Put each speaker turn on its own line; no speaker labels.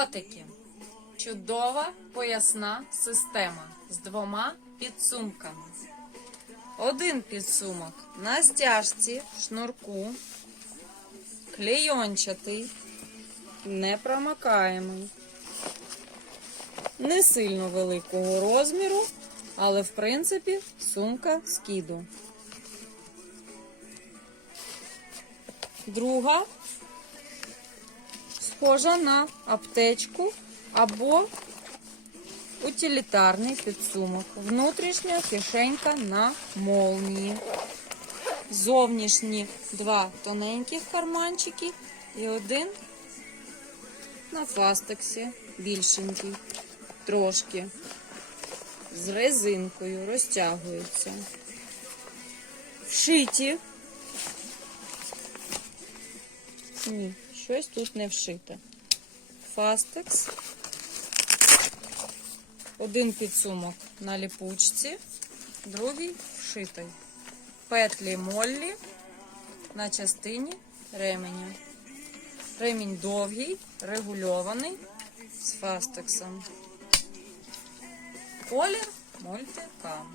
Котики. Чудова поясна система з двома підсумками. Один підсумок на стяжці шнурку, клейончатий, непромикаємий. Не сильно великого розміру, але в принципі сумка скіду. Друга схожа на аптечку або утилітарний підсумок. Внутрішня кишенька на молнії. Зовнішні два тоненьких карманчики і один на фастексі більшенький. Трошки. З резинкою розтягується. Вшиті. Ні, щось тут не вшите. Фастекс. Один підсумок на ліпучці, другий вшитий. Петлі моллі на частині ременя. Ремінь довгий, регульований з фастексом. Колір мультикам.